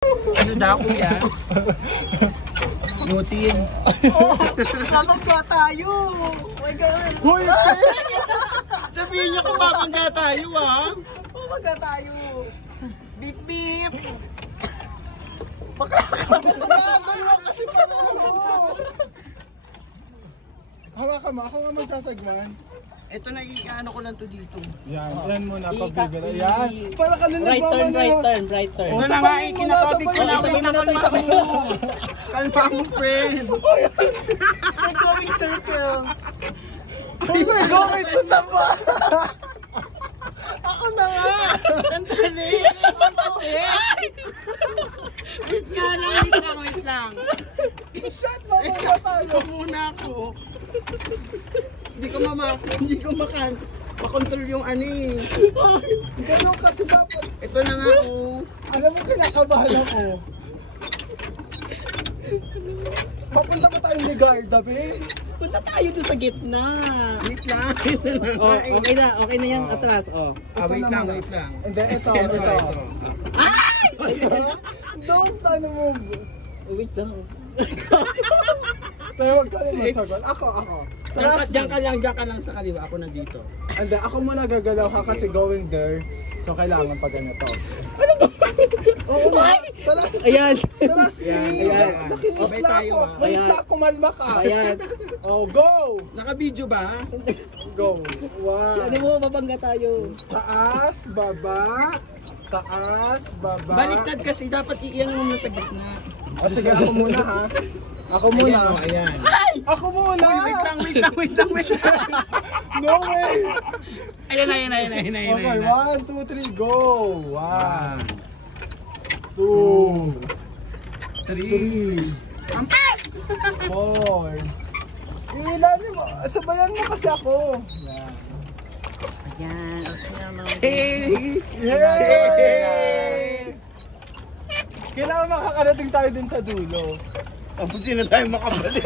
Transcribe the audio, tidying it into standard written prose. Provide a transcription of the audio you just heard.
Ano daw kuya? Nutin. Babangga tayo. Oh my God. Hoy! Sabihin niyo kung babangga tayo ah. Babangga tayo. Beep beep. Kasi pala ako. Hawakan mo, ako nga magsasagwan. Ito na i-ano ko lang to dito. Yan muna, pabigyan. Yan. Para ka na Right turn, right turn, right turn. Ito na nga eh, kinakabig ko na. Sabihin mo na tayo sa Kalma mo. Kalma mo, friend. Going circles. We're going to the bar! Ako na nga! Sandali! Kasi! Wait nga lang, wait lang. Shot, babangga tayo! Ito muna ako. Hindi ko makontrol yung ano eh. Ganun kasi dapat. Ito na nga oh. Alam mo, kinakabahan ako. Papunta pa tayo ni Garda, be. Punta tayo doon sa gitna. Wait lang. Ito na Oh, nga eh. okay na yan atras, oh. Wait lang, wait lang. Hindi, ito. Don't, ano mo. Oh, wait lang. Tayo, huwag ka na masagot. Ako. Diyan ka lang sa kaliwa. Ako na dito. Hindi, ako muna gagalaw ka kasi going there. So, kailangan pa ganito. Oo nga. Talas. Ayan. Talas. Ayan. Nakinis Sabay na tayo, ako. ah. Wait Ayan. lang, kumalma ka. Ayan. Oh, go. Naka-video ba? Go. Wow. Ano mo, babangga tayo. Taas, baba. Taas, baba. Baliktad kasi dapat iyan mo sa gitna. O sige, ako muna ha. Ako muna. Ayan, oh, ayan. Ako muna. Uy, wait lang. No way. Ayan. Okay, 1, 2, 3, go. 1, 2, 3. Ampas! 4. Ilalim mo. Sabayan mo kasi ako. Yan. Ayan. Okay naman. Hey! Yay! Kailangan makakarating tayo dun sa dulo. Tapos sino tayo makabalik?